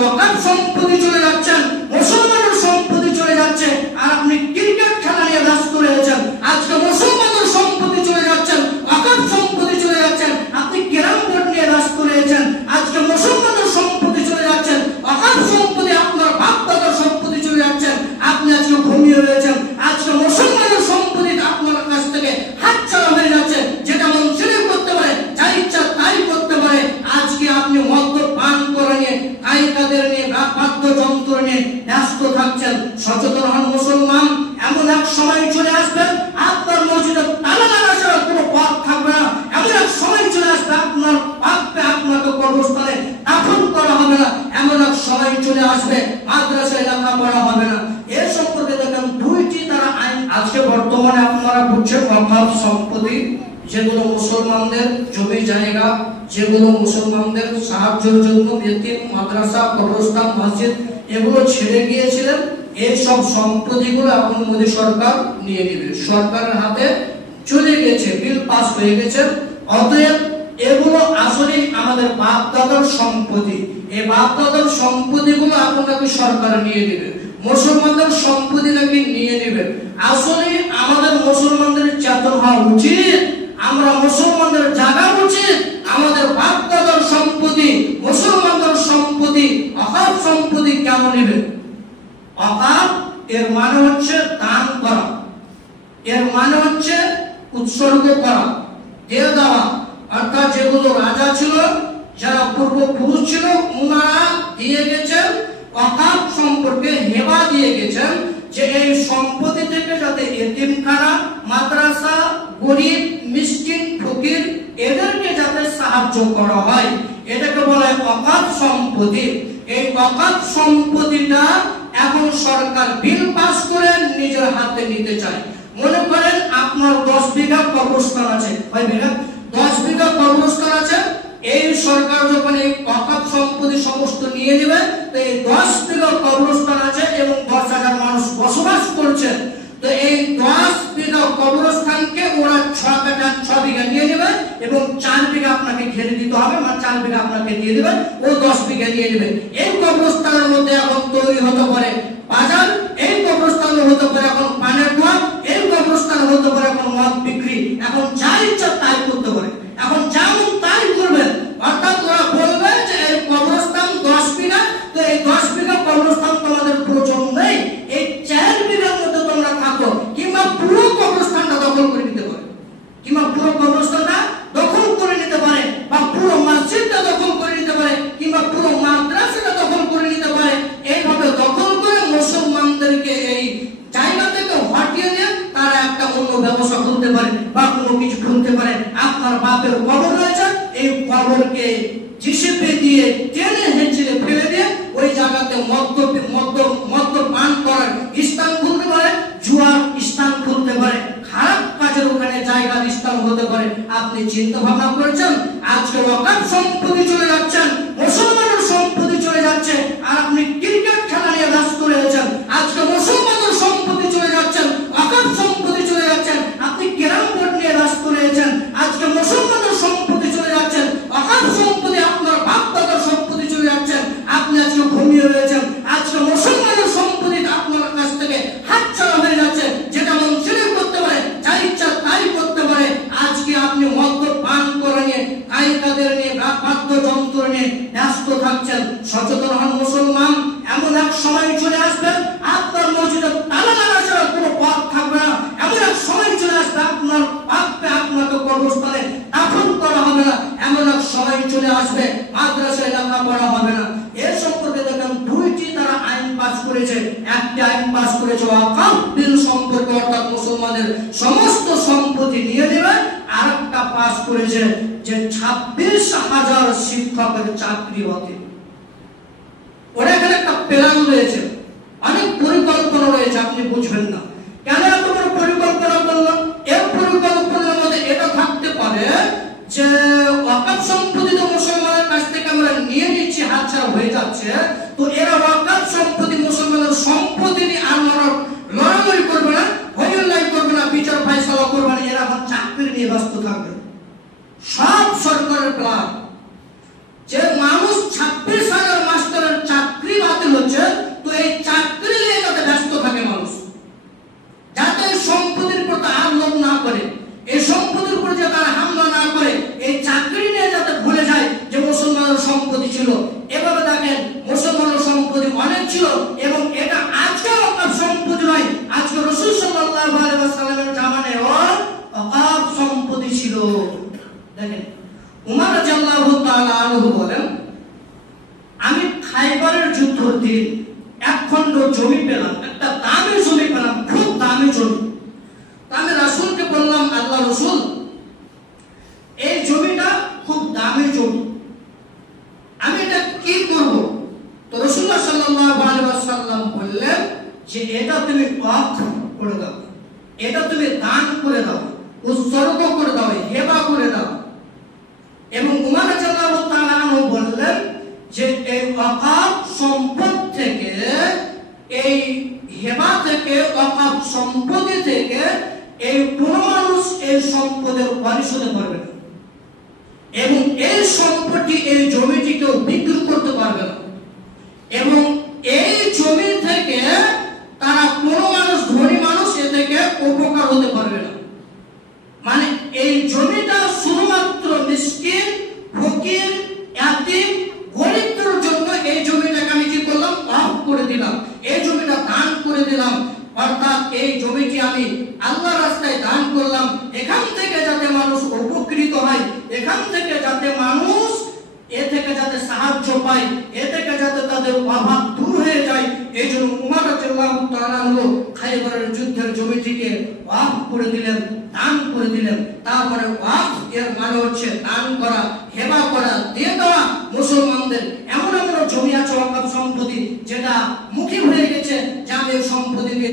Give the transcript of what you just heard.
ওয়াকাফ সম্পত্তি চলে যাচ্ছেন, মুসলমানের সম্পত্তি চলে যাচ্ছে, আর আপনি ক্রিকেট খেলা নিয়ে ব্যস্ত রয়েছেন। আজকে মুসলমানের সম্পত্তি চলে যাচ্ছেন, ওয়াকাফ সম্পত্তি চলে যাচ্ছেন, আপনি ক্যারাম বোর্ড নিয়ে ব্যস্ত রয়েছেন। আজকে মুসলমানের সম্পত্তি চলে যাচ্ছেন, ওয়াকাফ সম্পত্তি আপনার বাপ দাদার সম্পত্তি চলে যাচ্ছেন, আপনি আজকে ঘুমিয়ে রয়েছেন। আজকে মুসলমানের সম্পত্তি আপনার কাছ থেকে হাতছাড়া হয়ে যাচ্ছে, যেটা মন চুরি করতে পারে, যা ইচ্ছা তাই করতে পারে। আজকে আপনি মদ্যপান করে নিয়ে, গায়িকাদের নিয়ে, বাদ্যযন্ত্র নিয়ে ব্যস্ত থাকছেন। সচেতন হন মুসলমান, এমন এক সময় চলে আসবে আপনার মসজিদে তালা লাগা ছাড়া কোনো পথ থাকবে না। এমন এক সময় চলে আসবে আপনার পাপে আপনাকে কবরস্থানে দাফন করা হবে না। এমন এক সময় চলে আসবে মাদ্রাসায় লেখাপড়া হবে না। এর সম্পর্কে দেখেন দুইটি তারা আইন আজকে বর্তমানে আপনারা বুঝছেন। ওয়াকফ সম্পত্তি যেগুলো মুসলমানদের জমি জায়গা, যেগুলো মুসলমানদের সাহায্যের জন্য ইতিম, মাদ্রাসা, কবরস্থান, মসজিদ এগুলো ছেড়ে গিয়েছিলেন, এই সব সম্পত্তিগুলো এখন মোদী সরকার নিয়ে নেবে, সরকারের হাতে চলে গেছে, বিল পাস হয়ে গেছে। অতএব এগুলো আসলে আমাদের বাপ দাদার সম্পত্তি। এই বাপ দাদার সম্পত্তিগুলো এখন নাকি সরকার নিয়ে নেবে, মুসলমানদের সম্পত্তি নাকি নিয়ে নেবে। আসলে আমাদের মুসলমানদের চেতন হওয়া উচিত, আমরা মুসলমানদের জাগা উচিত। আমাদের বাপ দাদার সম্পত্তি, মুসলমানদের সম্পত্তি, ওয়াকফ সম্পত্তি কেন নেবে? ওয়াকফ এর মানে হচ্ছে দান করা, এর মানে হচ্ছে উৎসর্গ করা, দিয়ে দেওয়া। অর্থাৎ যেগুলো রাজা ছিল, যারা পূর্বপুরুষ ছিল, ওনারা দিয়ে গেছেন ওয়াকফ সম্পর্কে হেবা দিয়ে গেছেন, যে এই সম্পত্তি থেকে যাতে এতিমখানা, মাদ্রাসা, গরিব, মিসকিন, ফকির এদেরকে যাতে সাহায্য করা হয়, এটাকে বলা হয় ওয়াকফ সম্পত্তি। এই ওয়াকফ সম্পত্তিটা এখন সরকার বিল পাস করে নিজের হাতে নিতে চায়। মনে করেন আপনার 10 বিঘা কবরস্থান আছে, 10 বিঘা কবরস্থান আছে। এই সরকার যখন এই ওয়াকফ সম্পত্তি সমস্ত নিয়ে নেবে, তো এই 10 বিঘা কবরস্থান আছে এবং 10,000 মানুষ বসবাস করছে। তো এই 10 বিঘা কবরস্থানকে ওরা 6 বিঘা নিয়ে নেবে এবং 4 বিঘা আপনাকে ঘিরে দিতে হবে, মানে 4 বিঘা আপনাকে দিয়ে দেবে, ও 10 বিঘা নিয়ে নেবে। এই কবরস্থানের মধ্যে এখন তৈরি হতে পারে বাজার, এই কবরস্থানে হতে পারে এখন পানের দোকান, এই কবরস্থানে হতে পারে এখন মদ বিক্রি। এখন যা ইচ্ছা তাই করতে পারে, এখন যেমন তাই করবেন। অর্থাৎ ওরা বলবে যে এই কবরস্থান 10 বিঘা, তো এই 10 বিঘা কবরস্থান তোমাদের প্রয়োজন নেই, এই 4 বিঘার মধ্যে তোমরা থাকো। কিংবা পুরো কবরস্থানটা দখল করে নিতে পারে, কিংবা পুরো কবরস্থানটা দখল করে নিতে পারে, বা পুরো মসজিদটা দখল করে নিতে পারে, কিংবা পুরো মাদ্রাসাটা দখল করে নিতে পারে। এইভাবে দখল করে মুসলমানদেরকে এই জায়গা থেকে হটিয়ে দিয়ে তারা একটা অন্য ব্যবসা খুলতে পারে বা কোনো কিছু খুলতে পারে। আপনার বাপের কবর রয়েছে, এই কবরকে জিসিপি দিয়ে টেনে হেঁচড়ে ফেলে দিয়ে ওই জায়গাতে মদ্যপান করার স্থান খুলতে পারে, জুয়ার স্থান খুলতে পারে, খারাপ কাজের ওখানে জায়গার স্থান হতে পারে। আপনি চিন্তা ভাবনা করেছেন? আজকে ওয়াকফ সম্পত্তি চলে যাচ্ছেন, মুসলমানের সম্পত্তি চলে যাচ্ছে, আর আপনি ক্রিকেট খেলা নিয়ে ব্যস্ত রয়েছেন। আজকে মুসলমানের সম্পত্তি চলে যাচ্ছেন, ওয়াকফ সম্পত্তি চলে যাচ্ছেন, আপনি ক্যারাম বোর্ড নিয়ে ব্যস্ত রয়েছেন। আজকে মুসলমানের সম্পত্তি চলে যাচ্ছেন, ওয়াকফ সম্পত্তি আপনার বাপ দাদার সম্পত্তি চলে যাচ্ছেন, আপনি আজকে ঘুমিয়ে রয়েছেন। আজকে মুসলমানের সম্পত্তি আপনার কাছ থেকে হাতছাড়া হয়ে যাচ্ছে, যেটা মন চুরি করতে পারে, যা ইচ্ছা তাই করতে পারে। আজকে আপনি মদ্যপান করে নিয়ে, গায়িকাদের নিয়ে, বাদ্যযন্ত্র নিয়ে ব্যস্ত থাকছেন। সচেতন হন মুসলমান, এমন এক সময় চলে আসবে আপনার মসজিদে তালা লাগা ছাড়া কোনো পথ থাকবে না। এমন এক সময় চলে আসবে আপনার পাপে আপনাকে কবরস্থানে দাফন করা হবে না। এমন এক সময় চলে আসবে মাদ্রাসায় লেখাপড়া হবে না। এর সম্পর্কে দেখেন দুইটি তারা আইন পাস করেছে। একটি আইন পাস করেছে ওয়াকফ বিল সম্পর্কে, অর্থাৎ মুসলমানের সমস্ত সম্পত্তি নিয়ে নেবে। আরেকটা পাস করেছে যে 26,000 শিক্ষকের চাকরি হতে। ওর এখানে একটা প্ল্যান রয়েছে, অনেক পরিকল্পনা রয়েছে, আপনি বুঝবেন না কেন এত বড় পরিকল্পনা করলো। এর পরিকল্পনার মধ্যে এটা থাকতে পারে যে ওয়াকফ সম্পত্তি তো মুসলমানের কাছ থেকে আমরা নিয়ে নিচ্ছি, হাতছাড়া হয়ে যাচ্ছে, তো এরা ওয়াকফ সম্পত্তি মুসলমানের সম্পত্তি নিয়ে আর লড়ালড়ি করবে না, হইল্লাই করবে না, বিচার ফায়সালা করবে না, এরা এখন চাকরি নিয়ে ব্যস্ত থাকবে। সব সরকারের প্ল্যান যে মানুষ 26,000 মাস্টারের চাকরি দেখেন উমর রাদিয়াল্লাহু তাআলা আনহু বলেন, আমি খাইবারের যুদ্ধের দিন এক খণ্ড জমি পেলাম, একটা দামি জমি পেলাম, খুব দামি জমি। আমি রাসূলকে বললাম, আল্লাহ রাসূল, এই জমিটা খুব দামি জমি, আমি এটা কি করব? তো রাসূলুল্লাহ সাল্লাল্লাহু আলাইহি ওয়াসাল্লাম বললেন যে এটা তুমি ওয়াকফ করে দাও, এটা তুমি দান করে দাও, উৎসর্গ করে দাও, হেবা করে দাও। এবং উমর রাদিয়াল্লাহু তাআলা আনহু বললেন যে এই ওয়াকফ সম্পদ থেকে, এই হেবা থেকে, ওয়াকফ সম্পত্তি থেকে এই কোন মানুষ এই সম্পদের ওয়ারিশ হতে পারবে না, এবং এই সম্পত্তি, এই জমিটি কেউ বিক্রি করতে পারবে না, এবং এই জমি থেকে তারা কোন মানুষ, ধনী মানুষ এ থেকে উপকার হতে পারবে না। মানে এই জমিটা শুধুমাত্র মিসকিন, ফকির, ইয়াতীম, গরিবদের জন্য এই জমিটাকে আমি কি করলাম? ওয়াকফ করে দিলাম, এই জমিটা দান করে দিলাম। অর্থাৎ এই জমিটি আমি আল্লাহর রাস্তায় দান করলাম, এখান থেকে যাতে মানুষ উপকৃত হয়, এখান থেকে যাতে মানুষ এ থেকে যাতে সাহায্য পায়, এ থেকে যাতে তাদের অভাব দূর হয়ে যায়, এই জন্য উমর রাদিয়াল্লাহু তাআলা আনহু খাইবারের যুদ্ধের জমিটিকে ওয়াকফ করে দিলেন, দান করে দিলেন। তারপরে ওয়াকফ এর মানে হচ্ছে দান করা, হেবা করা, দিয়ে দেওয়া মুসলমানদের। এমন এমন জমি আছে ওয়াকফ সম্পত্তি যেটা মুখী হয়ে গেছে, যাদের সম্পত্তিকে